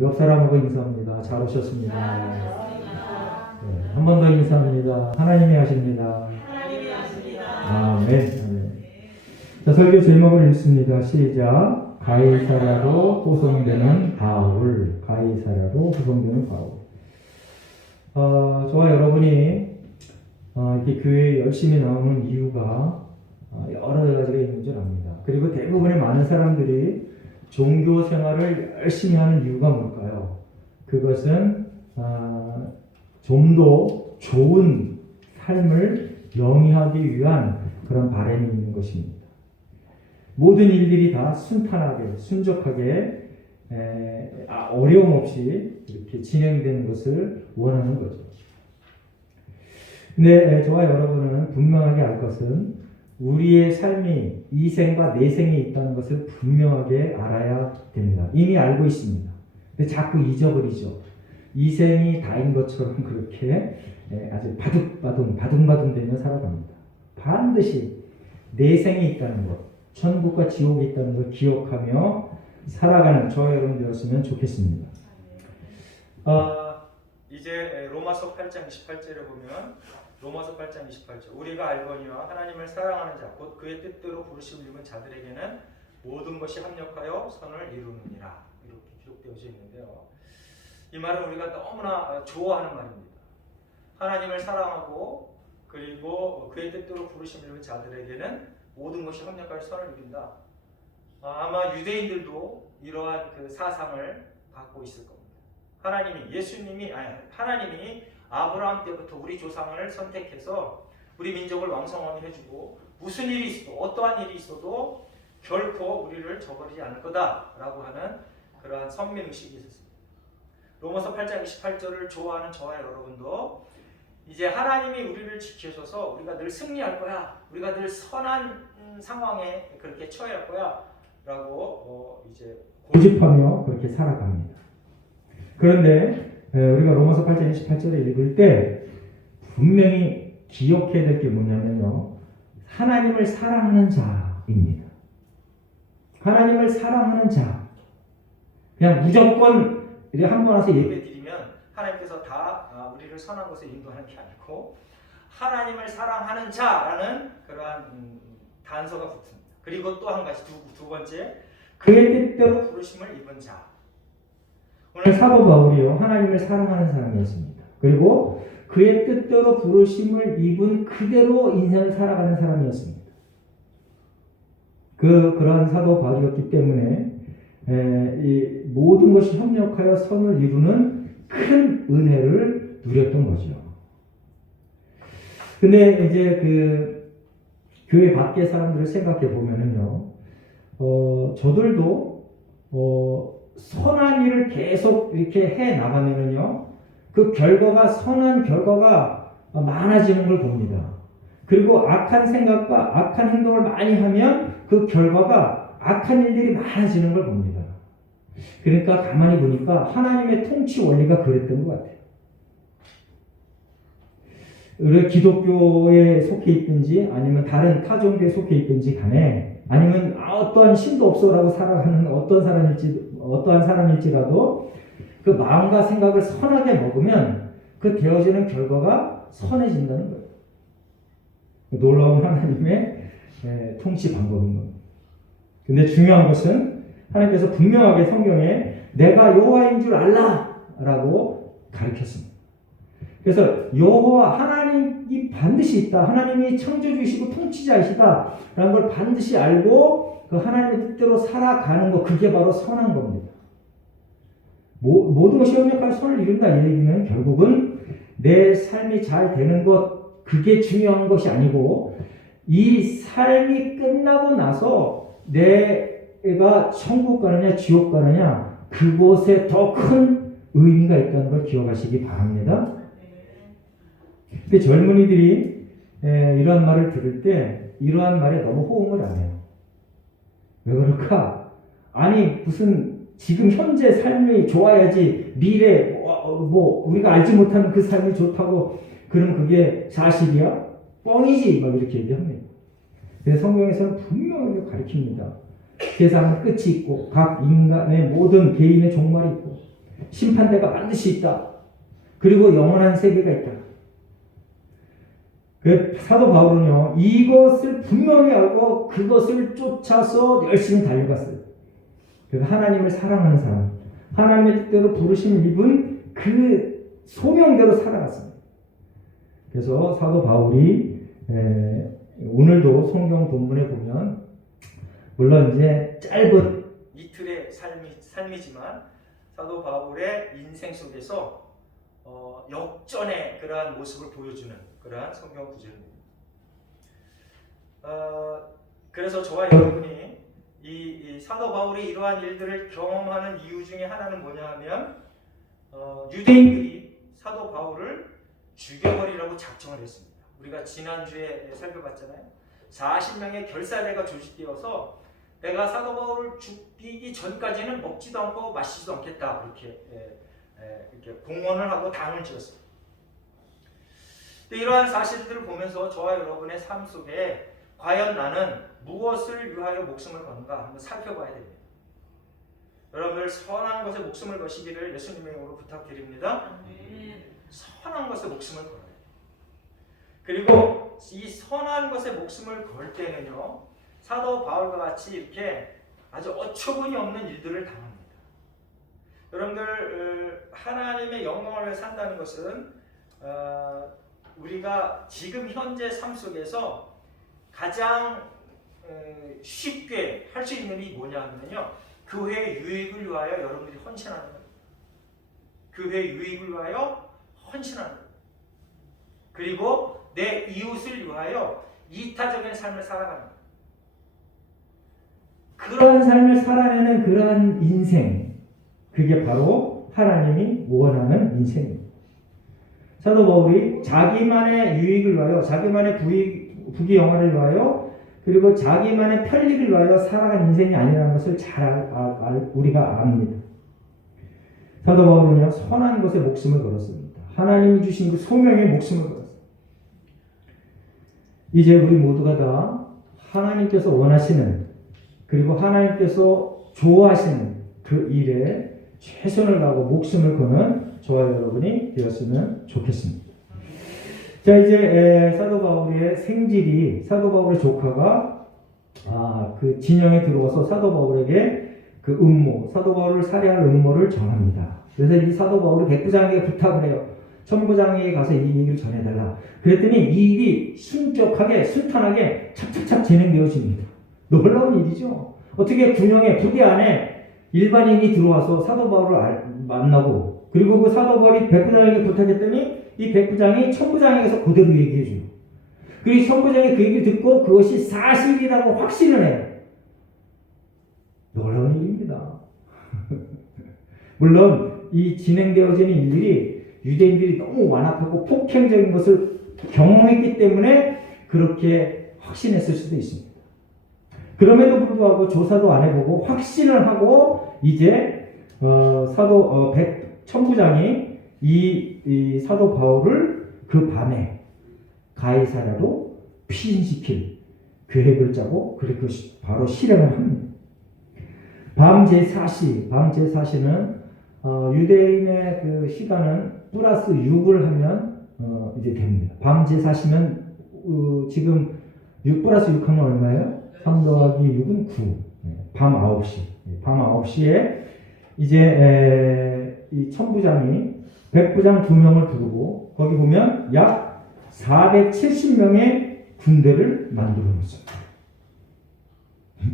옆 사람하고 인사합니다. 잘 오셨습니다. 네, 한 번 더 인사합니다. 하나님이 하십니다. 아멘. 아멘. 자, 설교 제목을 읽습니다. 시작. 가이사랴로 후송되는 바울. 가이사랴로 후송되는 바울. 저와 여러분이 이렇게 교회에 열심히 나오는 이유가 여러 가지가 있는 줄 압니다. 그리고 대부분의 많은 사람들이 종교 생활을 열심히 하는 이유가 뭘까요? 그것은 좀 더 좋은 삶을 영위하기 위한 그런 바람이 있는 것입니다. 모든 일들이 다 순탄하게, 순적하게, 어려움 없이 이렇게 진행되는 것을 원하는 거죠. 근데 저와 여러분은 분명하게 알 것은 우리의 삶이 이생과 내생이 있다는 것을 분명하게 알아야 됩니다. 이미 알고 있습니다. 근데 자꾸 잊어버리죠. 이생이 다인 것처럼 그렇게 아주 바둥바둥 되며 살아갑니다. 반드시 내생이 있다는 것, 천국과 지옥이 있다는 걸 기억하며 살아가는 저와 여러분 되었으면 좋겠습니다. 이제 로마서 8장 28절에 보면 로마서 8장 28절 우리가 알거니와 하나님을 사랑하는 자 곧 그의 뜻대로 부르심을 입은 자들에게는 모든 것이 합력하여 선을 이루느니라 이렇게 기록되어져 있는데요. 이 말은 우리가 너무나 좋아하는 말입니다. 하나님을 사랑하고 그리고 그의 뜻대로 부르심을 입은 자들에게는 모든 것이 합력하여 선을 이룬다. 아마 유대인들도 이러한 그 사상을 갖고 있을 겁니다. 하나님이 아브라함 때부터 우리 조상을 선택해서 우리 민족을 왕성하게 해주고 무슨 일이 있어도 어떠한 일이 있어도 결코 우리를 저버리지 않을 거다라고 하는 그러한 선민의식이 있었습니다. 로마서 8장 28절을 좋아하는 저와 여러분도 이제 하나님이 우리를 지켜줘서 우리가 늘 승리할 거야, 우리가 늘 선한 상황에 그렇게 처해야 할 거야 라고 이제 고집하며 그렇게 살아갑니다. 그런데 우리가 로마서 8장 28절을 읽을 때 분명히 기억해야 될 게 뭐냐면요, 하나님을 사랑하는 자입니다. 하나님을 사랑하는 자. 그냥 무조건 한 번 와서 예배 드리면 하나님께서 다 우리를 선한 것에 인도하는 게 아니고 하나님을 사랑하는 자라는 그러한 단서가 붙습니다. 그리고 또 한 가지 두 번째, 그의 뜻대로 부르심을 입은 자. 오늘 사도 바울이요, 하나님을 사랑하는 사람이었습니다. 그리고 그의 뜻대로 부르심을 입은 그대로 인생을 살아가는 사람이었습니다. 그러한 사도 바울이었기 때문에 이 모든 것이 협력하여 선을 이루는 큰 은혜를 누렸던 거죠. 근데 이제 그 교회 밖의 사람들을 생각해 보면은요, 저들도 선한 일을 계속 이렇게 해 나가면은요, 그 결과가 선한 결과가 많아지는 걸 봅니다. 그리고 악한 생각과 악한 행동을 많이 하면 그 결과가 악한 일들이 많아지는 걸 봅니다. 그러니까 가만히 보니까 하나님의 통치 원리가 그랬던 것 같아요. 우리 기독교에 속해 있든지 아니면 다른 타종교에 속해 있든지 간에 아니면 어떠한 신도 없어라고 살아가는 어떠한 사람일지라도 그 마음과 생각을 선하게 먹으면 그 되어지는 결과가 선해진다는 거예요. 놀라운 하나님의 통치 방법인 겁니다. 근데 중요한 것은 하나님께서 분명하게 성경에 내가 여호와인 줄 알라라고 가르쳤습니다. 그래서 여호와 하나님이 반드시 있다. 하나님이 창조주이시고 통치자이시다라는 걸 반드시 알고 그 하나님의 뜻대로 살아가는 것, 그게 바로 선한 겁니다. 모든 것이 협력하여 선을 이룬다 이 얘기는 결국은 내 삶이 잘 되는 것, 그게 중요한 것이 아니고 이 삶이 끝나고 나서 내가 천국 가느냐 지옥 가느냐 그곳에 더 큰 의미가 있다는 걸 기억하시기 바랍니다. 근데 젊은이들이 이러한 말을 들을 때 이러한 말에 너무 호응을 안 해요. 왜 그럴까? 아니 무슨 지금 현재 삶이 좋아야지 미래 우리가 알지 못하는 그 삶이 좋다고 그럼 그게 사실이야? 뻥이지 막 이렇게 얘기합니다. 그래서 성경에서는 분명하게 가르칩니다. 세상은 끝이 있고 각 인간의 모든 개인의 종말이 있고 심판대가 반드시 있다. 그리고 영원한 세계가 있다. 그 사도 바울은요, 이것을 분명히 알고 그것을 쫓아서 열심히 달려갔어요. 그래서 하나님을 사랑하는 사람, 하나님의 뜻대로 부르심을 입은 그 소명대로 살아갔습니다. 그래서 사도 바울이 오늘도 성경 본문에 보면, 물론 이제 짧은 이틀의 삶이지만 사도 바울의 인생 속에서 역전의 그러한 모습을 보여주는 그러한 성경 구절입니다. 그래서 저와 여러분이 이 사도 바울이 이러한 일들을 경험하는 이유 중에 하나는 뭐냐 하면 유대인들이 사도 바울을 죽여버리라고 작정을 했습니다. 우리가 지난주에 살펴봤잖아요. 40명의 결사대가 조직되어서 내가 사도 바울을 죽이기 전까지는 먹지도 않고 마시지도 않겠다, 이렇게 공언을 하고 당을 지었습니다. 이러한 사실들을 보면서 저와 여러분의 삶 속에 과연 나는 무엇을 위하여 목숨을 거는가 한번 살펴봐야 됩니다. 여러분들 선한 것에 목숨을 거시기를 예수님의 이름으로 부탁드립니다. 선한 것에 목숨을 걸어야 돼요. 그리고 이 선한 것에 목숨을 걸 때는요, 사도 바울과 같이 이렇게 아주 어처구니 없는 일들을 당합니다. 여러분들 하나님의 영광을 위해 산다는 것은 우리가 지금 현재 삶 속에서 가장 쉽게 할 수 있는 일이 뭐냐 하면요, 교회의 유익을 위하여 여러분들이 헌신하는 겁니다. 교회의 유익을 위하여 헌신하는 겁니다. 그리고 내 이웃을 위하여 이타적인 삶을 살아가는 겁니다. 그러한 삶을 살아내는 그러한 인생, 그게 바로 하나님이 원하는 인생입니다. 사도 바울이 자기만의 유익을 위하여, 자기만의 부귀영화를 위하여, 그리고 자기만의 편리를 위하여 살아간 인생이 아니라는 것을 잘 우리가 압니다. 사도 바울은요, 선한 것에 목숨을 걸었습니다. 하나님이 주신 그 소명에 목숨을 걸었습니다. 이제 우리 모두가 다 하나님께서 원하시는, 그리고 하나님께서 좋아하시는 그 일에 최선을 다하고 목숨을 거는 저와 여러분이 되었으면 좋겠습니다. 자, 이제 사도 바울의 생질이, 사도 바울의 조카가 그 진영에 들어와서 사도 바울에게 그 음모, 사도 바울을 살해할 음모를 전합니다. 그래서 이 사도 바울이 백부장에게 부탁을 해요. 천부장에게 가서 이 얘기를 전해달라. 그랬더니 이 일이 순적하게, 순탄하게 착착착 진행되어집니다. 놀라운 일이죠. 어떻게 군영의 부대 안에 일반인이 들어와서 사도 바울을 만나고, 그리고 그 사도 바울이 백부장에게 부탁했더니 이 백부장이 천부장에게서 그대로 얘기해줘요. 그리고 천부장이 그 얘기를 듣고 그것이 사실이라고 확신을 해요. 놀라운 일입니다. 물론 이 진행되어지는 일들이 유대인들이 너무 완악하고 폭행적인 것을 경험했기 때문에 그렇게 확신했을 수도 있습니다. 그럼에도 불구하고 조사도 안 해보고 확신을 하고 이제 천부장이 이 사도 바울을 그 밤에 가이사랴로 피신시킬 계획을 짜고 그렇게 바로 실행을 합니다. 밤 제4시는 유대인의 그 시간은 플러스 6을 하면 이제 됩니다. 밤 제4시면 지금 6 플러스 6 하면 얼마예요? 3 더하기 6은 9. 밤 9시. 밤 9시에 이제 이 천부장이 백부장 2명을 부르고 거기 보면 약 470명의 군대를 만들어 놓습니다.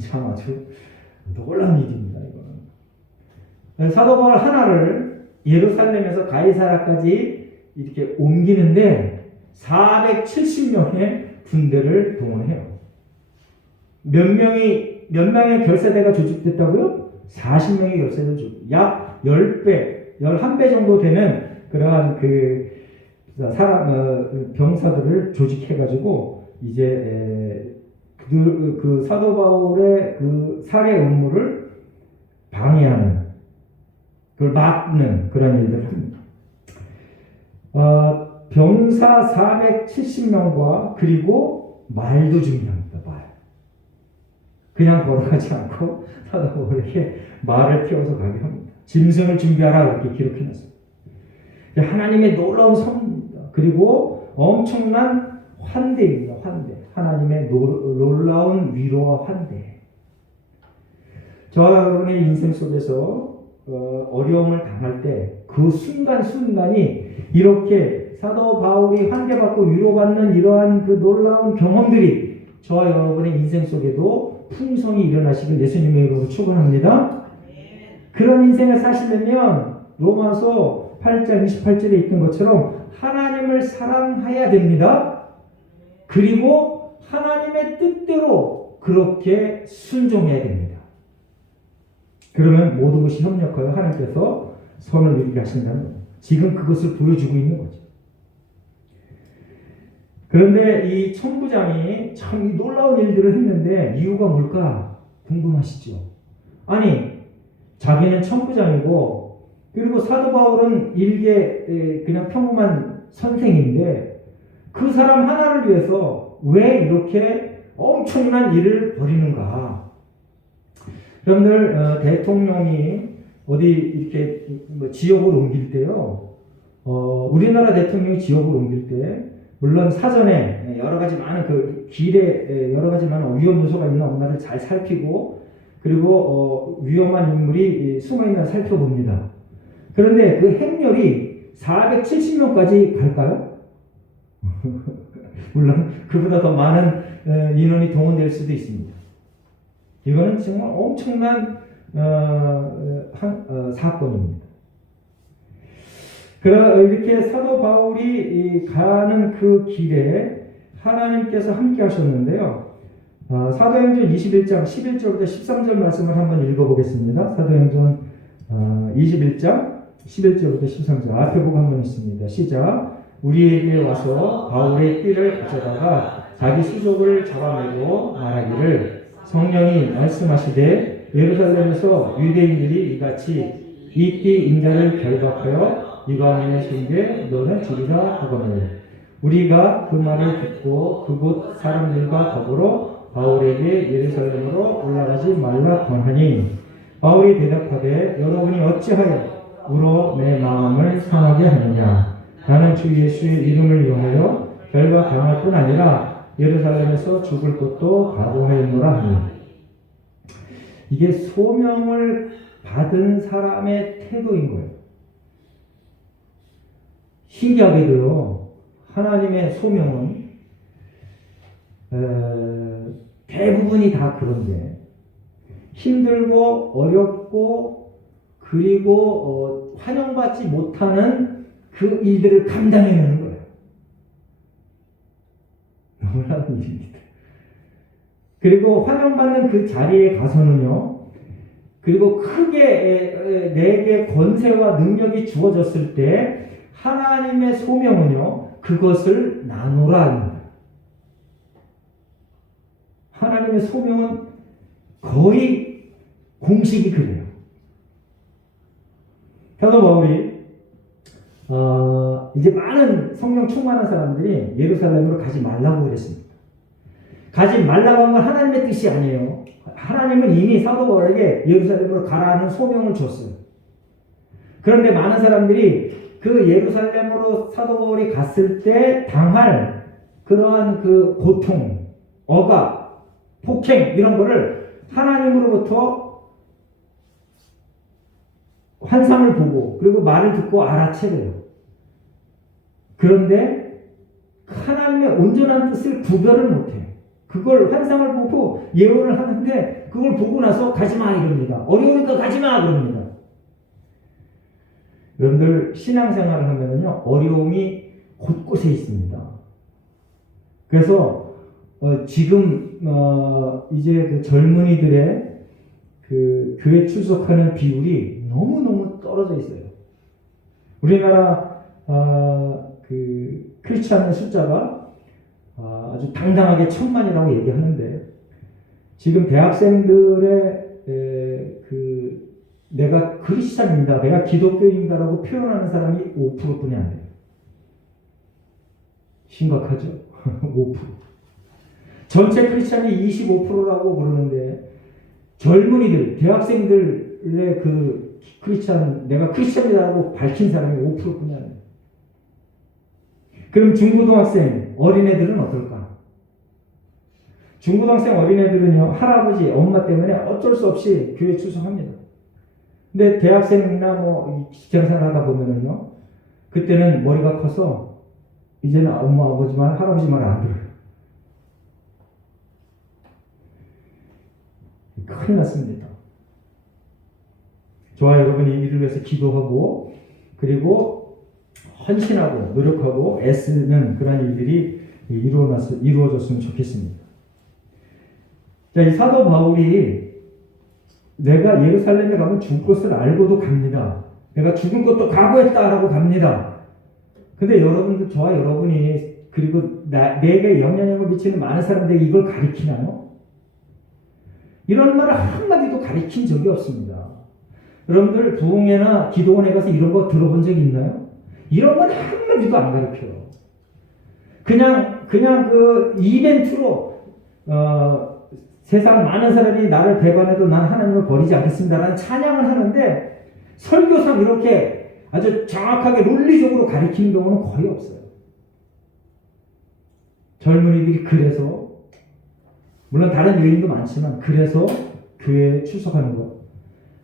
참 아주 놀라운 일입니다. 이거는. 사도 바울 하나를 예루살렘에서 가이사랴까지 이렇게 옮기는데 470명의 군대를 동원해요. 몇 명의 결사대가 조직됐다고요? 40명의 결사대가 조직. 약 10배, 11배 정도 되는 그러한 병사들을 조직해가지고 이제 그 사도 바울의 그 살해 음모를 방해하는, 그걸 막는 그런 일들을 합니다. 병사 470명과 그리고 말도 준비합니다. 말. 그냥 걸어가지 않고 사도 바울에게 말을 태워서 가게 합니다. 짐승을 준비하라 이렇게 기록해놨습니다. 하나님의 놀라운 섭리입니다. 그리고 엄청난 환대입니다. 환대. 하나님의 놀라운 위로와 환대. 저와 여러분의 인생 속에서 어려움을 당할 때 그 순간순간이 이렇게 사도 바울이 환대받고 위로받는 이러한 그 놀라운 경험들이 저와 여러분의 인생 속에도 풍성히 일어나시길 예수님의 이름으로 축원합니다. 그런 인생을 사시려면 로마서 8장 28절에 있던 것처럼 하나님을 사랑해야 됩니다. 그리고 하나님의 뜻대로 그렇게 순종해야 됩니다. 그러면 모든 것이 협력하여 하나님께서 선을 이루게 하신다는 거예요. 지금 그것을 보여주고 있는 거죠. 그런데 이 천부장이 참 놀라운 일들을 했는데 이유가 뭘까 궁금하시죠? 아니, 자기는 천부장이고 그리고 사도 바울은 일개 그냥 평범한 선생인데 그 사람 하나를 위해서 왜 이렇게 엄청난 일을 벌이는가? 여러분들 대통령이 어디 이렇게 지역을 옮길 때요, 우리나라 대통령이 지역을 옮길 때 물론 사전에 여러 가지 많은 그 길에 여러 가지 많은 위험 요소가 있나 없나를 잘 살피고 그리고 위험한 인물이 숨어 있나 살펴봅니다. 그런데 그 행렬이 470명까지 갈까요? 물론 그보다 더 많은 인원이 동원될 수도 있습니다. 이거는 정말 엄청난 사건입니다. 이렇게 사도 바울이 가는 그 길에 하나님께서 함께 하셨는데요. 사도행전 21장 11절부터 13절 말씀을 한번 읽어보겠습니다. 사도행전 21장 11절부터 13절 앞에 보고 한번 있습니다. 시작. 우리에게 와서 바울의 띠를 가져다가 자기 수족을 잡아내고 말하기를 성령이 말씀하시되 예루살렘에서 유대인들이 이같이 이 띠 인자를 결박하여 이방인의 손에 너는 죽이라 하거늘 우리가 그 말을 듣고 그곳 사람들과 더불어 바울에게 예루살렘으로 올라가지 말라 권하니 바울이 대답하되 여러분이 어찌하여 우로 내 마음을 상하게 하느냐 나는 주 예수의 이름을 위하여 결박당할 뿐 아니라 예루살렘에서 죽을 것도 각오하였노라 하니 이게 소명을 받은 사람의 태도인 거예요. 신기하게도요, 하나님의 소명은 대부분이 다 그런데 힘들고 어렵고 그리고 환영받지 못하는 그 일들을 감당해내는 거예요. 놀라운 일입니다. 그리고 환영받는 그 자리에 가서는요, 그리고 크게 내게 권세와 능력이 주어졌을 때 하나님의 소명은요, 그것을 나누라 합니다. 하나님의 소명은 거의 공식이 그래요. 사도 바울이 이제 많은 성령 충만한 사람들이 예루살렘으로 가지 말라고 그랬습니다. 가지 말라고 한 건 하나님의 뜻이 아니에요. 하나님은 이미 사도 바울에게 예루살렘으로 가라는 소명을 줬어요. 그런데 많은 사람들이 그 예루살렘으로 사도 바울이 갔을 때 당할 그러한 그 고통, 억압, 폭행 이런 거를 하나님으로부터 환상을 보고 그리고 말을 듣고 알아채래요. 그런데 하나님의 온전한 뜻을 구별을 못해요. 그걸 환상을 보고 예언을 하는데 그걸 보고 나서 가지마 이럽니다. 어려우니까 가지마 그럽니다. 여러분들 신앙생활을 하면은요 어려움이 곳곳에 있습니다. 그래서 지금 이제 그 젊은이들의 그 교회 출석하는 비율이 너무너무 떨어져 있어요. 우리나라 그 크리스찬의 숫자가 아주 당당하게 1000만이라고 얘기하는데 지금 대학생들의 그 내가 크리스찬입니다, 내가 기독교인다라고 표현하는 사람이 5%뿐이 안 돼요. 심각하죠? 5%. 전체 크리스찬이 25%라고 그러는데 젊은이들, 대학생들의 그 내가 크리스찬이라고 밝힌 사람이 5%뿐이 아니에요. 그럼 중고등학생, 어린애들은 어떨까? 중고등학생 어린애들은요, 할아버지, 엄마 때문에 어쩔 수 없이 교회 출석합니다. 근데 대학생이나 뭐 직장생활 하다 보면은요, 그때는 머리가 커서 이제는 엄마, 아버지 말, 할아버지 말 안 들어요. 큰일 났습니다. 저와 여러분이 이를 위해서 기도하고 그리고 헌신하고 노력하고 애쓰는 그런 일들이 이루어졌으면 좋겠습니다. 자, 이 사도 바울이 내가 예루살렘에 가면 죽을 것을 알고도 갑니다. 내가 죽을 것도 각오했다라고 갑니다. 근데 여러분들, 저와 여러분이 그리고 내게 영향력을 미치는 많은 사람들이 이걸 가리키나요? 이런 말을 한마디도 가리킨 적이 없습니다. 여러분들 부흥회나 기도원에 가서 이런 거 들어본 적 있나요? 이런 건 한마디도 안 가르쳐요. 그냥 그 이벤트로 세상 많은 사람이 나를 배반해도 난 하나님을 버리지 않겠습니다라는 찬양을 하는데 설교상 이렇게 아주 정확하게 논리적으로 가리키는 경우는 거의 없어요. 젊은이들이 그래서 물론 다른 요인도 많지만 그래서 교회에 출석하는 것,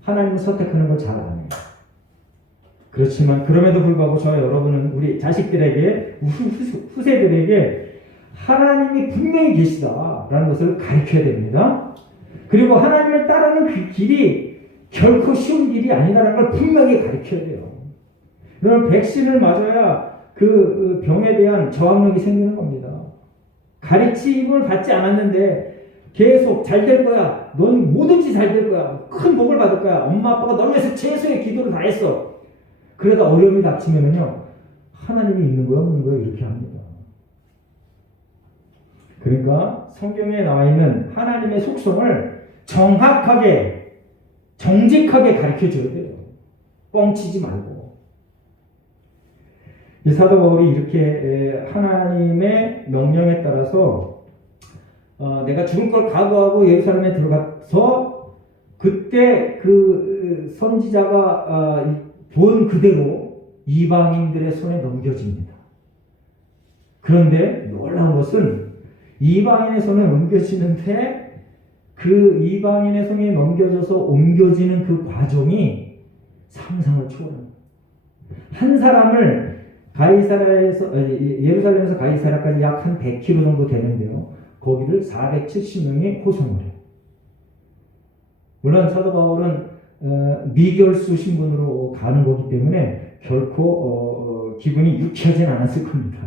하나님을 선택하는 걸 잘 안 해요. 그렇지만 그럼에도 불구하고 저와 여러분은 우리 자식들에게, 후세들에게 하나님이 분명히 계시다라는 것을 가르쳐야 됩니다. 그리고 하나님을 따르는 그 길이 결코 쉬운 길이 아니라는 걸 분명히 가르쳐야 돼요. 그러면 백신을 맞아야 그 병에 대한 저항력이 생기는 겁니다. 가르침을 받지 않았는데 계속 잘 될 거야. 넌 뭐든지 잘 될 거야. 큰 복을 받을 거야. 엄마 아빠가 널 위해서 최소의 기도를 다 했어. 그러다 어려움이 닥치면요, 하나님이 있는 거야 없는 거야 이렇게 합니다. 그러니까 성경에 나와 있는 하나님의 속성을 정확하게 정직하게 가르쳐줘야 돼요. 뻥치지 말고. 이 사도 바울이 이렇게 하나님의 명령에 따라서 내가 죽을 걸 각오하고 예루살렘에 들어가서 그때 그 선지자가 본 그대로 이방인들의 손에 넘겨집니다. 그런데 놀라운 것은 이방인의 손에 넘겨지는데 그 이방인의 손에 넘겨져서 옮겨지는 그 과정이 상상을 초월합니다. 한 사람을 예루살렘에서 가이사랴까지 약 한 100km 정도 되는데요. 거기를 470명이 호송을 해요. 물론 사도 바울은 미결수 신분으로 가는 거기 때문에 결코 기분이 유쾌하진 않았을 겁니다.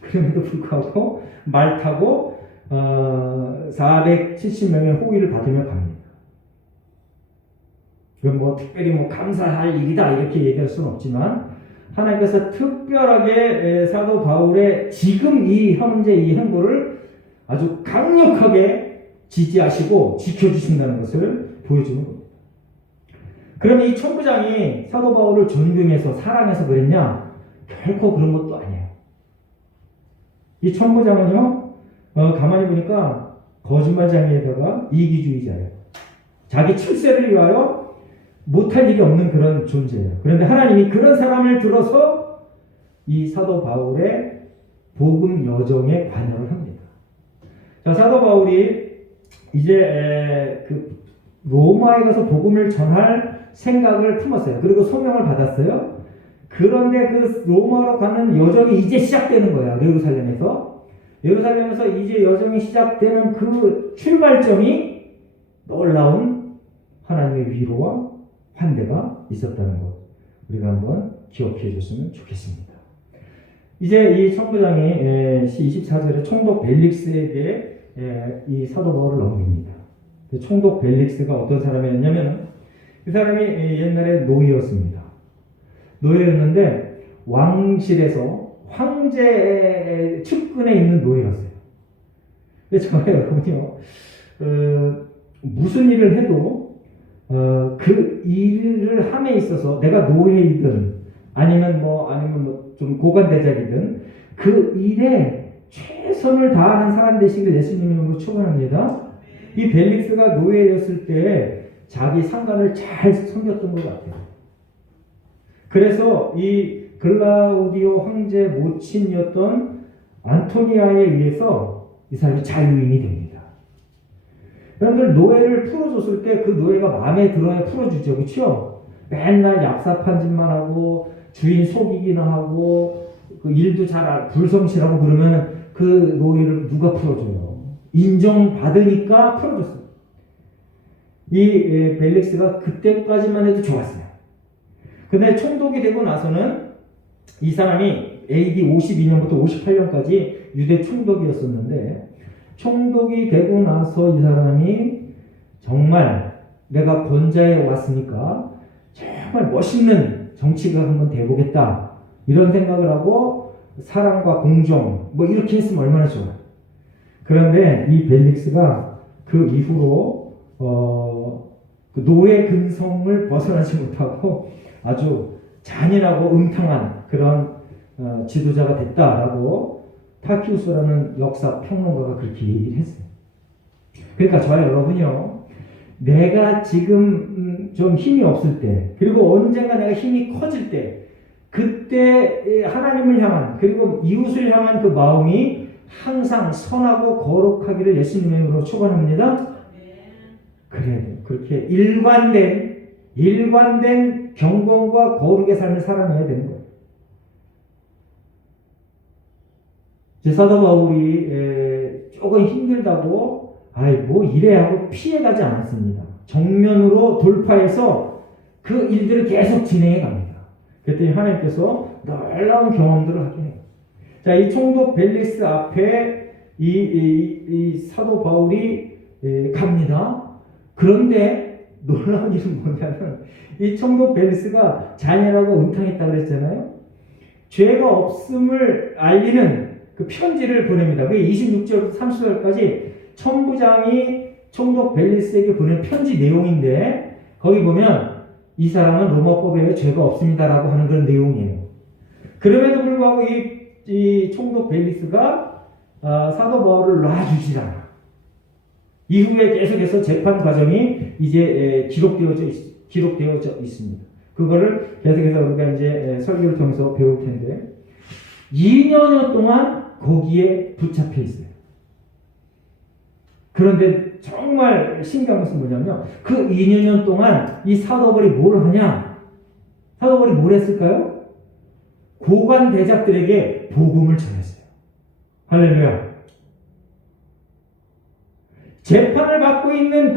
그럼에도 불구하고 말 타고 470명의 호의를 받으며 갑니다. 그건 뭐 특별히 뭐 감사할 일이다 이렇게 얘기할 수는 없지만 하나님께서 특별하게 사도 바울의 지금 현재 이 행보를 아주 강력하게 지지하시고 지켜주신다는 것을 보여주는 겁니다. 그러면 이 천부장이 사도 바울을 존경해서 사랑해서 그랬냐? 결코 그런 것도 아니에요. 이 천부장은요, 가만히 보니까 거짓말쟁이에다가 이기주의자예요. 자기 출세를 위하여 못할 일이 없는 그런 존재예요. 그런데 하나님이 그런 사람을 들어서 이 사도 바울의 복음 여정에 관여를 합니다. 자, 사도 바울이 이제 그 로마에 가서 복음을 전할 생각을 품었어요. 그리고 소명을 받았어요. 그런데 그 로마로 가는 여정이 이제 시작되는 거예요. 예루살렘에서 이제 여정이 시작되는 그 출발점이 놀라운 하나님의 위로와 환대가 있었다는 것, 우리가 한번 기억해 줬으면 좋겠습니다. 이제 이 천부장이 24절에 총독 벨릭스에게 이 사도 바울을 넘깁니다. 총독 벨릭스가 어떤 사람이었냐면 이 사람이 옛날에 노예였습니다. 노예였는데 왕실에서 황제 측근에 있는 노예였어요. 그래서 저와 여러분이요, 무슨 일을 해도 그 일을 함에 있어서 내가 노예이든 아니면 좀 고관대작이든 그 일에 최선을 다하는 사람 되시길 예수님의 이름으로 축원합니다. 이 벨릭스가 노예였을 때 자기 상관을 잘 섬겼던 것 같아요. 그래서 이 글라우디오 황제 모친이었던 안토니아에 의해서 이 사람이 자유인이 됩니다. 여러분들 노예를 풀어줬을 때 그 노예가 마음에 들어야 풀어주죠. 그렇죠? 맨날 얍삽한 짓만 하고 주인 속이기나 하고 그 일도 잘 불성실하고 그러면 그 노예를 누가 풀어줘요? 인정받으니까 풀어줬어요. 이 벨릭스가 그때까지만 해도 좋았어요. 근데 총독이 되고 나서는 이 사람이 AD 52년부터 58년까지 유대 총독이었었는데 총독이 되고 나서 이 사람이 정말 내가 권좌에 왔으니까 정말 멋있는 정치가 한번 돼보겠다 이런 생각을 하고 사랑과 공정 뭐 이렇게 했으면 얼마나 좋아요. 그런데 이 벨릭스가 그 이후로 그 노예 근성을 벗어나지 못하고 아주 잔인하고 음탕한 그런 지도자가 됐다라고 타키우스라는 역사 평론가가 그렇게 얘기를 했어요. 그러니까 저와 여러분이요, 내가 지금 좀 힘이 없을 때, 그리고 언젠가 내가 힘이 커질 때, 그때 하나님을 향한 그리고 이웃을 향한 그 마음이 항상 선하고 거룩하기를 예수님의 이름으로 축원합니다. 그래야 돼요. 그렇게 일관된 경건과 거룩의 삶을 살아내야 되는 거예요. 사도 바울이 조금 힘들다고 뭐 이래 하고 피해가지 않았습니다. 정면으로 돌파해서 그 일들을 계속 진행해 갑니다. 그랬더니 하나님께서 놀라운 경험들을 하게 해요. 자, 이 총독 벨릭스 앞에 이 사도 바울이 갑니다. 그런데 놀라운 일은 뭐냐면 이 총독 벨릭스가 잔인하고 음탕했다고 그랬잖아요. 죄가 없음을 알리는 그 편지를 보냅니다. 그게 26절부터 30절까지 천부장이 총독 벨릭스에게 보낸 편지 내용인데 거기 보면 이 사람은 로마법에 의해 죄가 없습니다라고 하는 그런 내용이에요. 그럼에도 불구하고 이 총독 벨릭스가 사도 바울을 놔주질 않아. 이후에 계속해서 재판 과정이 이제 기록되어져 있습니다. 그거를 계속해서 우리가 이제 설교를 통해서 배울 텐데 2년여 동안 거기에 붙잡혀 있어요. 그런데 정말 신기한 것은 뭐냐면 그 2년 동안 이 사도 바울이 뭘 하냐? 사도 바울이 뭘 했을까요? 고관 대작들에게 복음을 전했어요. 할렐루야. 재판을 받고 있는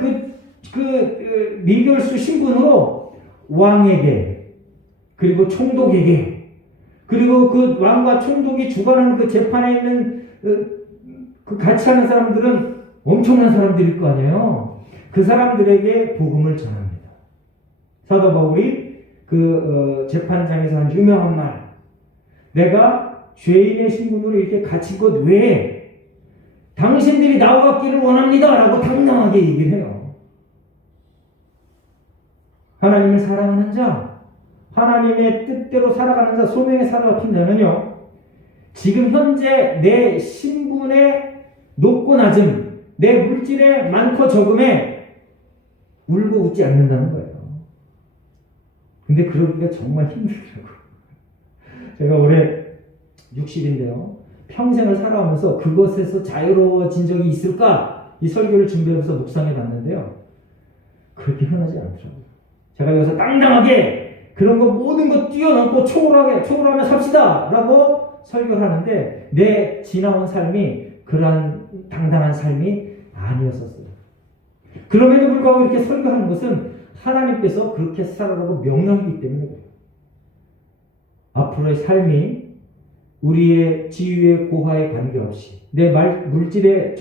그 미결수 신분으로 왕에게 그리고 총독에게 그리고 그 왕과 총독이 주관하는 그 재판에 있는 그 같이 하는 사람들은 엄청난 사람들일 거 아니에요. 그 사람들에게 복음을 전합니다. 사도 바울이 그 재판장에서 한 유명한 말, 내가 죄인의 신분으로 이렇게 갇힌 것 외에 당신들이 나와 같기를 원합니다 라고 당당하게 얘기를 해요. 하나님을 사랑하는 자, 하나님의 뜻대로 살아가는 자, 소명에 살아가는 자는요, 지금 현재 내 신분의 높고 낮음, 내 물질의 많고 적음에 울고 웃지 않는다는 거예요. 근데 그러기가 정말 힘들더라고요. 제가 올해 60인데요. 평생을 살아오면서 그것에서 자유로워진 적이 있을까? 이 설교를 준비하면서 묵상해 봤는데요. 그렇게 흔하지 않더라고요. 제가 여기서 당당하게 그런 거 모든 거 뛰어넘고 초월하며 삽시다! 라고 설교를 하는데 내 지나온 삶이 그러한 당당한 삶이 아니었었어요. 그럼에도 불구하고 이렇게 설교하는 것은 하나님께서 그렇게 살아라고 명령이기 때문에 그래요. 앞으로의 삶이 우리의 지위의 고하에 관계없이 내 물질의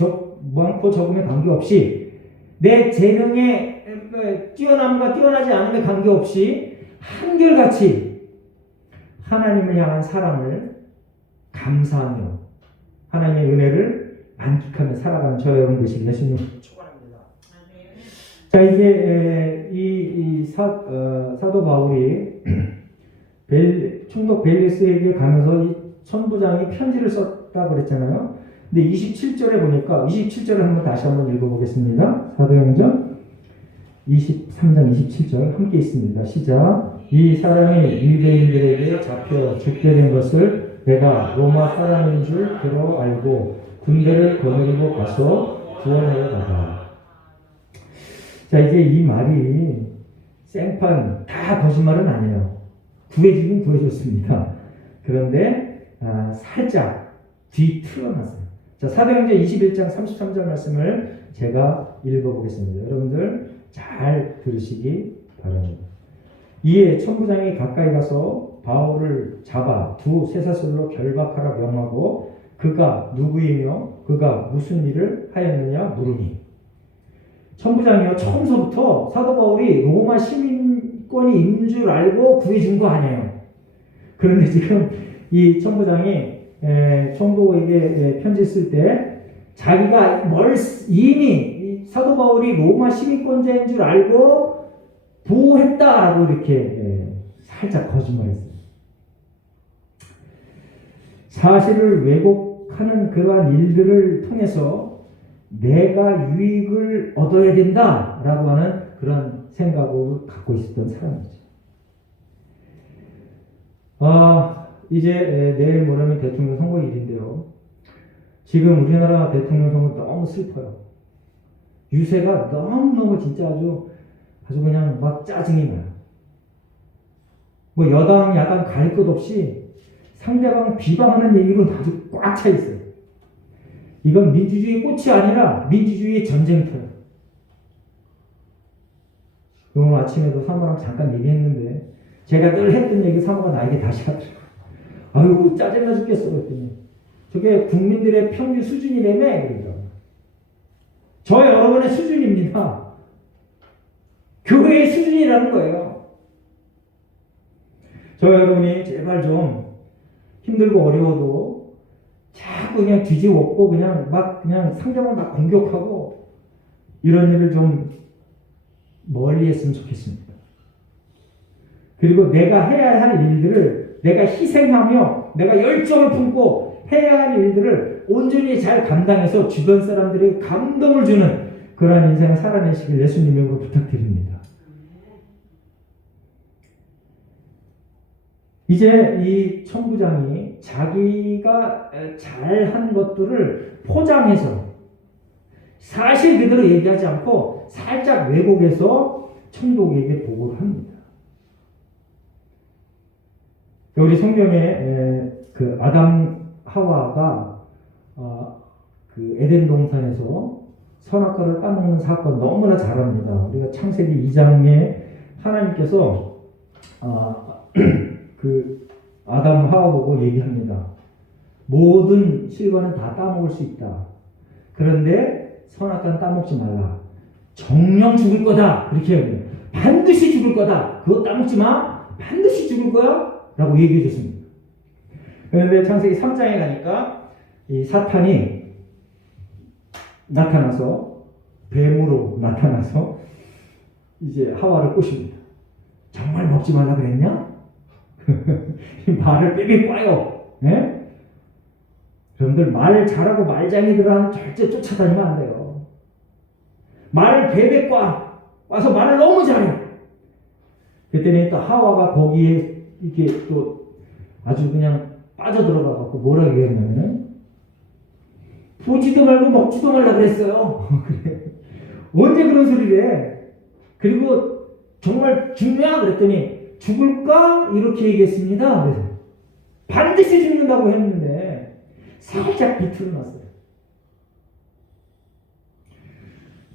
많고 적음에 관계없이 내 재능의 뛰어남과 뛰어나지 않음에 관계없이 한결같이 하나님을 향한 사랑을 감사하며 하나님의 은혜를 만끽하며 살아가는 저와 여러분 되시길 예수님 축원합니다. 자, 이제 이 사도 바울이 총독 벨릭스에게 가면서 이 천부장이 편지를 썼다고 그랬잖아요. 근데 27절에 보니까 27절을 다시 한번 읽어보겠습니다. 사도행전 23장 27절 함께 있습니다. 시작. 이 사람이 유대인들에게 잡혀 죽게 된 것을 내가 로마 사람인 줄 들어 알고 군대를 거느리고 가서 구원하여 가다. 자, 이제 이 말이 생판 다 거짓말은 아니에요. 구해주긴 구해줬습니다. 그런데 살짝 뒤틀어놨어요. 자, 사도행전 21장 33절 말씀을 제가 읽어보겠습니다. 여러분들 잘 들으시기 바랍니다. 이에 천부장이 가까이 가서 바울을 잡아 두 쇠사슬로 결박하라 명하고 그가 누구이며 그가 무슨 일을 하였느냐 물으니 천부장이요 처음서부터 사도 바울이 로마 시민권이 있는 줄 알고 구해준 거 아니에요. 그런데 지금 이 천부장이 총독에게 편지 쓸 때 자기가 이미 사도 바울이 로마 시민권자인 줄 알고 보호했다라고 이렇게 살짝 거짓말했어요. 사실을 왜곡하는 그러한 일들을 통해서 내가 유익을 얻어야 된다라고 하는 그런 생각을 갖고 있었던 사람이죠. 이제 내일 모레면 대통령 선거일인데요. 지금 우리나라 대통령 선거 너무 슬퍼요. 유세가 너무너무 진짜 아주 그냥 막 짜증이 나요. 뭐 여당, 야당 가릴 것 없이 상대방 비방하는 얘기로 아주 꽉 차 있어요. 이건 민주주의 꽃이 아니라 민주주의 전쟁터예요. 오늘 아침에도 사모랑 잠깐 얘기했는데 제가 늘 했던 얘기 사모가 나에게 다시 하더라고요. 아이고 짜증나 죽겠어 그랬더니 저게 국민들의 평균 수준이라며 그러더라고요. 저 여러분의 수준입니다. 교회의 수준이라는 거예요. 저 여러분이 제발 좀 힘들고 어려워도 자꾸 그냥 뒤집어엎고 그냥 상대방을 막 공격하고 이런 일을 좀 멀리 했으면 좋겠습니다. 그리고 내가 해야 할 일들을 내가 희생하며 내가 열정을 품고 해야 할 일들을 온전히 잘 감당해서 주변 사람들에게 감동을 주는 그러한 인생을 살아내시길 예수님 이름으로 부탁드립니다. 이제 이 천부장이 자기가 잘한 것들을 포장해서 사실 그대로 얘기하지 않고 살짝 왜곡해서 총독에게 보고를 합니다. 우리 성경에 그 아담 하와가 그 에덴 동산에서 선악과를 따먹는 사건 너무나 잘 압니다. 우리가 창세기 2장에 하나님께서 그 아담 하와 보고 얘기합니다. 모든 실과는 다 따먹을 수 있다. 그런데 선악과는 따먹지 말라. 정령 죽을 거다. 그렇게 해요. 반드시 죽을 거다. 그거 따먹지 마. 반드시 죽을 거야. 라고 얘기해 줬습니다. 그런데 창세기 3장에 가니까 이 사탄이 나타나서 뱀으로 나타나서 이제 하와를 꼬십니다. 정말 먹지 말라 그랬냐? 말을 삐삐 꽈요. 네? 여러분들 말 잘하고 말장이들은 절대 쫓아다니면 안 돼요. 말을 베베 꽈서 말을 너무 잘해. 그랬더니 또 하와가 거기에 이게 또 아주 그냥 빠져들어가 갖고 뭐라고 얘기했냐면은 보지도 말고 먹지도 말라 그랬어요. 그래. 언제 그런 소리를 해? 그리고 정말 죽냐? 그랬더니 죽을까? 이렇게 얘기했습니다. 그래서 반드시 죽는다고 했는데 살짝 비틀어 놨어요.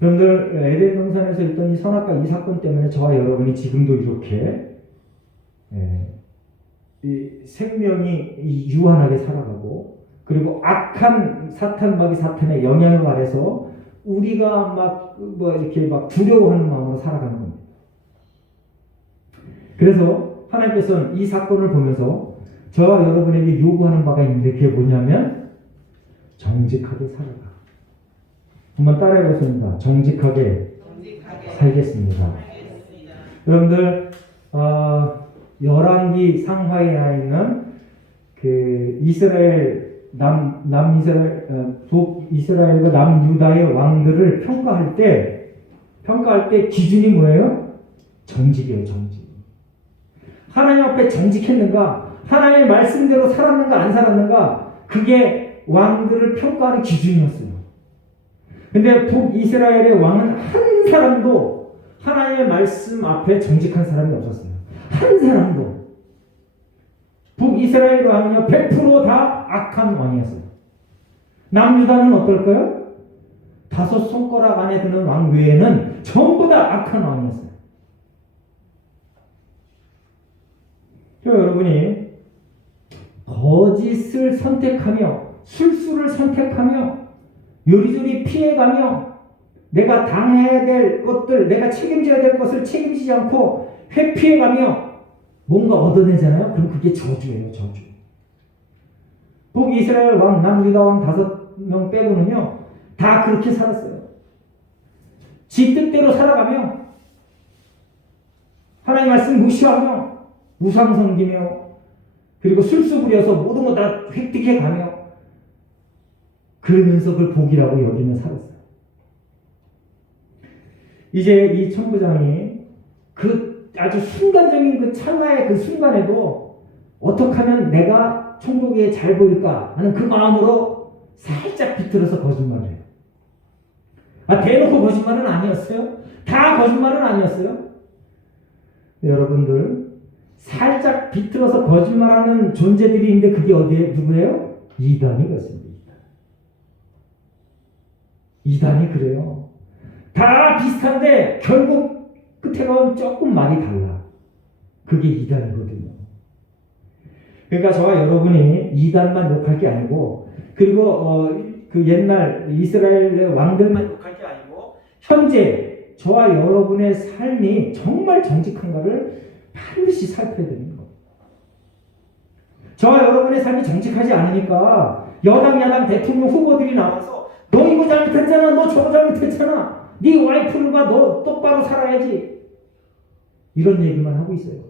여러분들 에덴 동산에서 있던 이 선악과 이 사건 때문에 저와 여러분이 지금도 이렇게 이 생명이 유한하게 살아가고 그리고 악한 사탄마귀 사탄의 영향을 아래서 우리가 막 뭐 이렇게 막 두려워하는 마음으로 살아가는 겁니다. 그래서 하나님께서는 이 사건을 보면서 저와 여러분에게 요구하는 바가 있는데 그게 뭐냐면 정직하게 살아가. 한번 따라해 보겠습니다. 정직하게 살겠습니다. 여러분들 열왕기 상하에 나 있는 그 이스라엘 남이스라엘 북이스라엘과 남유다의 왕들을 평가할 때 기준이 뭐예요? 정직이에요, 정직. 하나님 앞에 정직했는가, 하나님의 말씀대로 살았는가 안 살았는가, 그게 왕들을 평가하는 기준이었어요. 근데 북이스라엘의 왕은 한 사람도 하나님의 말씀 앞에 정직한 사람이 없었어요. 한 사람도. 북이스라엘 왕은요 100% 다 악한 왕이었어요. 남유다는 어떨까요? 5손가락 안에 드는 왕 외에는 전부 다 악한 왕이었어요. 여러분이 거짓을 선택하며 술수를 선택하며 요리조리 피해가며 내가 당해야 될 것들, 내가 책임져야 될 것을 책임지지 않고 회피해가며 뭔가 얻어내잖아요. 그럼 그게 저주예요. 저주. 북이스라엘 왕, 남유다 왕 5명 빼고는요 다 그렇게 살았어요. 지 뜻대로 살아가며 하나님 말씀 무시하며 우상 섬기며 그리고 술수 부려서 모든 거 다 획득해가며 그러면서 그걸 복이라고 여기며 살았어요. 이제 이 천부장이 그 아주 순간적인 그 찰나의 그 순간에도 어떻게 하면 내가 천국에 잘 보일까 하는 그 마음으로 살짝 비틀어서 거짓말을 해요. 대놓고 거짓말은 아니었어요. 다 거짓말은 아니었어요. 여러분들 살짝 비틀어서 거짓말하는 존재들이 있는데 그게 어디에 누구예요? 이단이 그렇습니다. 이단이 그래요. 다 비슷한데 결국 끝에 가면 조금 말이 달라. 그게 이단이거든요. 그러니까 저와 여러분이 이단만 욕할 게 아니고 그리고 그 옛날 이스라엘의 왕들만 욕할 게 아니고 현재 저와 여러분의 삶이 정말 정직한가를 반드시 살펴야 되는 거예요. 저와 여러분의 삶이 정직하지 않으니까 여당 야당 대통령 후보들이 나와서 너 이거 잘못했잖아, 너 저거 잘못했잖아, 네 와이프가 너 똑바로 살아야지 이런 얘기만 하고 있어요.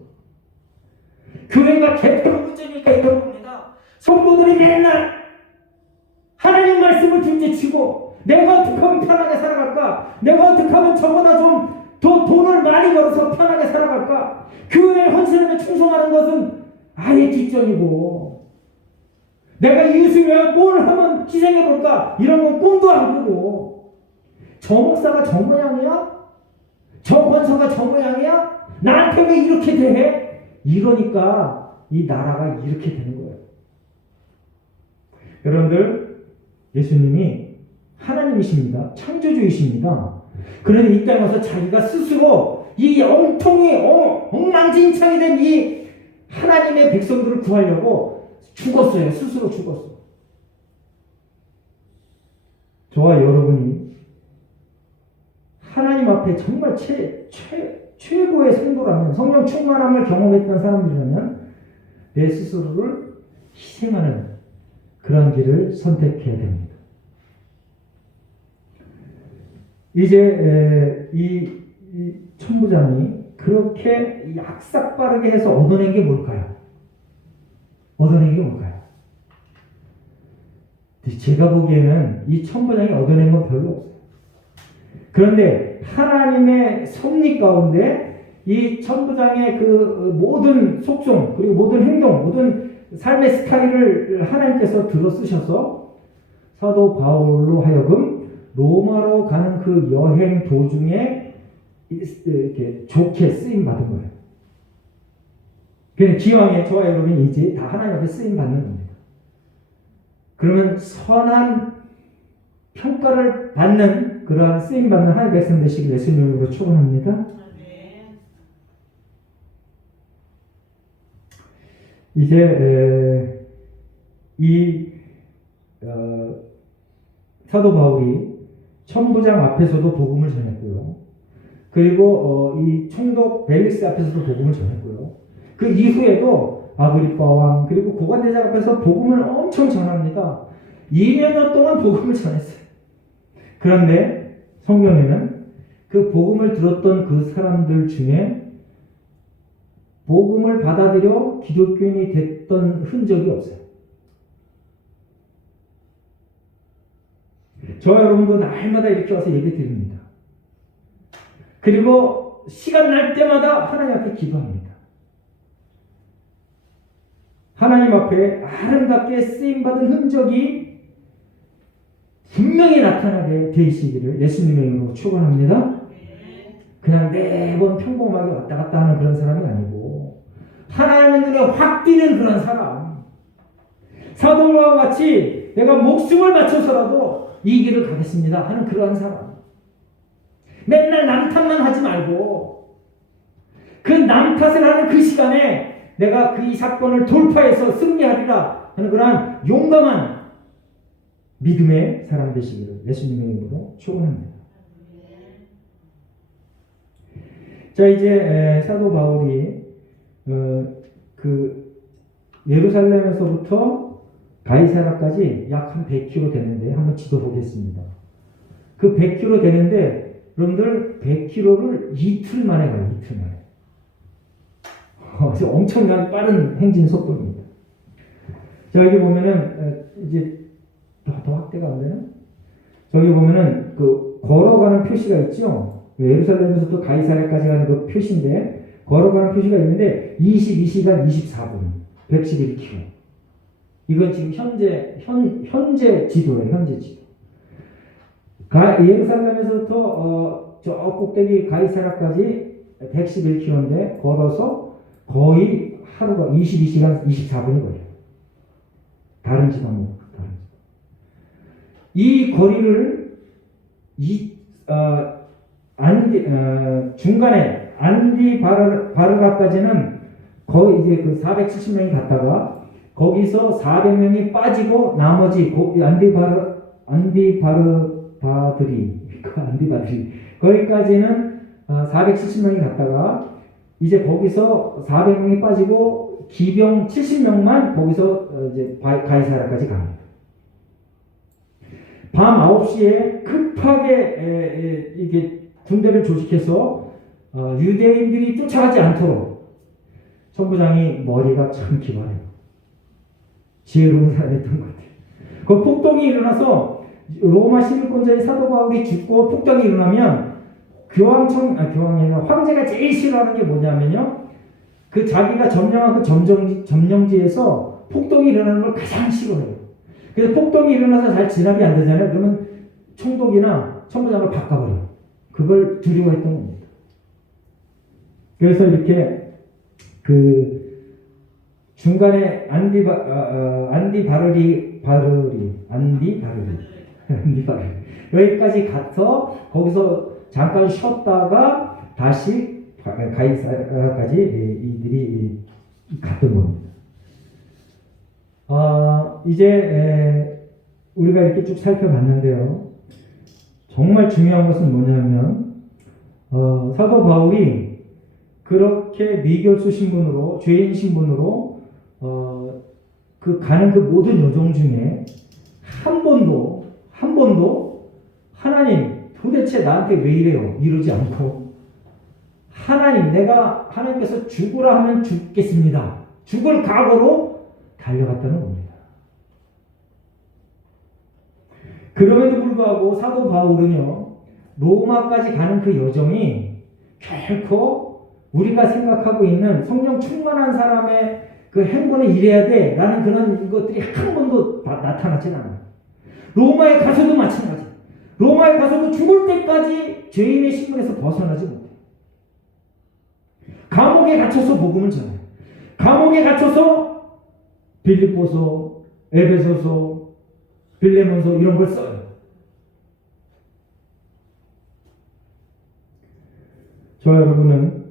교회가 개표로 문제니까 이런 겁니다. 성도들이 맨날 하나님 말씀을 둘째치고 내가 어떻게 하면 편하게 살아갈까, 내가 어떻게 하면 저보다 좀 더 돈을 많이 벌어서 편하게 살아갈까, 교회에 헌신하며 충성하는 것은 아예 뒷전이고 내가 이웃을 위해 뭘 하면 희생해볼까 이런 건 꿈도 안 꾸고 저 목사가 저 모양이야? 저 권사가 저 모양이야? 나한테 왜 이렇게 대해? 이러니까 이 나라가 이렇게 되는 거예요. 여러분들 예수님이 하나님이십니다. 창조주이십니다. 그런데 이 땅에 와서 자기가 스스로 이 엉망진창이 된 이 하나님의 백성들을 구하려고 죽었어요. 스스로 죽었어요. 저와 여러분이 하나님 앞에 정말 최고의 성도라면, 성령 충만함을 경험했던 사람들이라면 내 스스로를 희생하는 그런 길을 선택해야 됩니다. 이제 이 천부장이 그렇게 약삭빠르게 해서 얻어낸 게 뭘까요? 얻어낸 게 뭘까요? 제가 보기에는 이 천부장이 얻어낸 건 별로 없어요. 그런데 하나님의 섭리 가운데 이 천부장의 그 모든 속성 그리고 모든 행동, 모든 삶의 스타일을 하나님께서 들어 쓰셔서 사도 바울로 하여금 로마로 가는 그 여행 도중에 이렇게 좋게 쓰임 받은 거예요. 그냥 기왕에 저와 여러분이 이제 다 하나님 앞에 쓰임 받는 겁니다. 그러면 선한 평가를 받는 그러한 쓰임 받는 하나님의 백성 되시길 예수님으로 축원합니다. 이제 사도 바울이 천부장 앞에서도 복음을 전했고요. 그리고 이 총독 벨릭스 앞에서도 복음을 전했고요. 그 이후에도 아그리파 왕 그리고 고관대장 앞에서 복음을 엄청 전합니다. 2년여 동안 복음을 전했어요. 그런데 성경에는 그 복음을 들었던 그 사람들 중에 복음을 받아들여 기독교인이 됐던 흔적이 없어요. 저와 여러분도 날마다 이렇게 와서 예배 드립니다. 그리고 시간 날 때마다 하나님 앞에 기도합니다. 하나님 앞에 아름답게 쓰임받은 흔적이 분명히 나타나게 되시기를 예수님의 이름으로 축원합니다. 그냥 매번 평범하게 왔다 갔다 하는 그런 사람이 아니고 하나님의 눈에 확 띄는 그런 사람, 사도와 같이 내가 목숨을 바쳐서라도 이 길을 가겠습니다 하는 그러한 사람, 맨날 남 탓만 하지 말고 그 남 탓을 하는 그 시간에 내가 그 이 사건을 돌파해서 승리하리라 하는 그러한 용감한 믿음의 사람 되시기를 예수님의 이름으로 축원합니다. 자, 이제 사도 바울이 그 예루살렘에서부터 가이사라까지 약 한 100km 되는데 한번 지도 보겠습니다. 그 100km 되는데 여러분들 100km를 이틀 만에 가요. 이틀 만에. 엄청난 빠른 행진 속도입니다. 자, 여기 보면은 이제 더 확대가 안 되나? 저기 보면은 그 걸어가는 표시가 있죠. 예루살렘에서부터 가이사랴까지 가는 그 표시인데 걸어가는 표시가 있는데 22시간 24분 111km. 이건 지금 현재 지도예요. 현재 지도. 예루살렘에서부터 저 꼭대기 가이사랴까지 111km인데 걸어서 거의 하루가 22시간 24분이 걸려요. 다른 지방으로. 이 거리를 중간에 안디바르라까지는 거의 이제 그 470명이 갔다가 거기서 400명이 빠지고 나머지 안디바들이 거기까지는 470명이 갔다가 이제 거기서 400명이 빠지고 기병 70명만 거기서 이제 가이사랴까지 갑니다. 밤 9시에 급하게 이게 군대를 조직해서 유대인들이 쫓아가지 않도록 천부장이 머리가 참 기발해요. 지혜로운 사람이었던 것 같아요. 그 폭동이 일어나서 로마 시민권자의 사도 바울이 죽고 폭동이 일어나면 교황이 아니라 황제가 제일 싫어하는 게 뭐냐면요. 그 자기가 점령한 그 점령지에서 폭동이 일어나는 걸 가장 싫어해요. 그래서 폭동이 일어나서 잘 진압이 안 되잖아요. 그러면 총독이나 천부장을 바꿔버려요. 그걸 두려워했던 겁니다. 그래서 이렇게 그 중간에 안디바르리 여기까지 가서 거기서 잠깐 쉬었다가 다시 가이사랴까지 이들이 갔던 겁니다. 이제 우리가 이렇게 쭉 살펴봤는데요. 정말 중요한 것은 뭐냐면 사도 바울이 그렇게 미결수 신분으로 죄인 신분으로 그 가는 그 모든 여정 중에 한 번도 하나님 도대체 나한테 왜 이래요? 이러지 않고 내가 하나님께서 죽으라 하면 죽겠습니다. 죽을 각오로 달려갔다는 겁니다. 그럼에도 불구하고 사도 바울은요, 로마까지 가는 그 여정이 결코 우리가 생각하고 있는 성령 충만한 사람의 그 행보는 이래야 돼 라는 그런 것들이 한 번도 나타나진 않아요. 로마에 가서도 마찬가지. 로마에 가서도 죽을 때까지 죄인의 신분에서 벗어나지 못해요. 감옥에 갇혀서 복음을 전해요. 감옥에 갇혀서 빌립보서, 에베소서, 빌레몬서 이런 걸 써요. 저 여러분은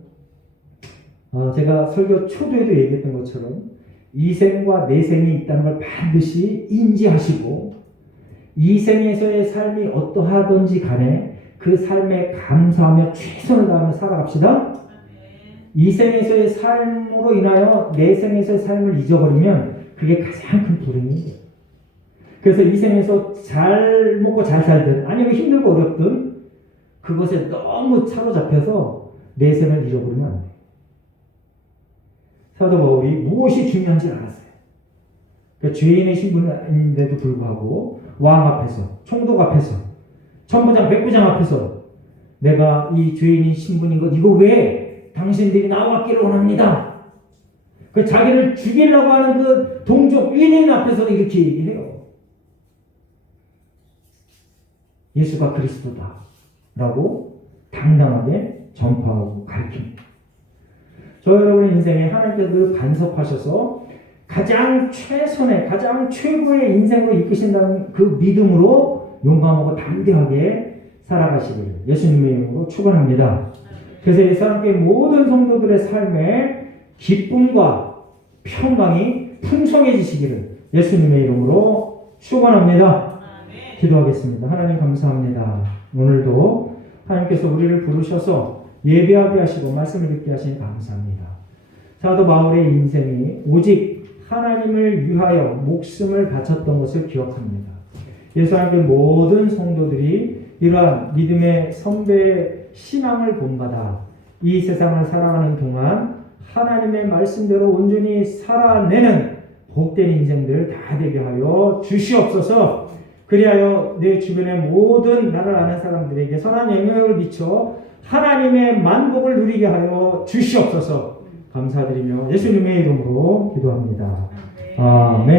제가 설교 초두에도 얘기했던 것처럼 이 생과 내 생이 있다는 걸 반드시 인지하시고 이 생에서의 삶이 어떠하든지 간에 그 삶에 감사하며 최선을 다하며 살아갑시다. 이 생에서의 삶으로 인하여 내 생에서의 삶을 잊어버리면 그게 가장 큰 불행이에요. 그래서 이 생에서 잘 먹고 잘 살든 아니면 힘들고 어렵든 그것에 너무 사로잡혀서 내 생을 잃어버리면 안 돼요. 사도 바울이 무엇이 중요한지 알았어요. 그러니까 죄인의 신분인데도 불구하고 왕 앞에서, 총독 앞에서, 천부장, 백부장 앞에서 내가 이 죄인인 신분인 것 이거 왜 당신들이 나왔기를 원합니다. 그 자기를 죽이려고 하는 그 동족 위인 앞에서도 이렇게 얘기해요. 예수가 그리스도다 라고 당당하게 전파하고 가르칩니다. 저 여러분의 인생에 하나님께서 늘 간섭하셔서 가장 최선의 가장 최고의 인생으로 이끄신다는 그 믿음으로 용감하고 담대하게 살아가시기를 예수님의 이름으로 축원합니다. 그래서 이 사람께 모든 성도들의 삶에 기쁨과 평강이 풍성해지시기를 예수님의 이름으로 축원합니다. 기도하겠습니다. 하나님 감사합니다. 오늘도 하나님께서 우리를 부르셔서 예배하게 하시고 말씀을 듣게 하시니 감사합니다. 사도 바울의 인생이 오직 하나님을 위하여 목숨을 바쳤던 것을 기억합니다. 예수 하나님께 모든 성도들이 이러한 믿음의 선배의 신앙을 본받아 이 세상을 살아가는 동안 하나님의 말씀대로 온전히 살아내는 복된 인생들 다 되게 하여 주시옵소서. 그리하여 내 주변의 모든 나를 아는 사람들에게 선한 영향을 미쳐 하나님의 만복을 누리게 하여 주시옵소서. 감사드리며 예수님의 이름으로 기도합니다. 아멘.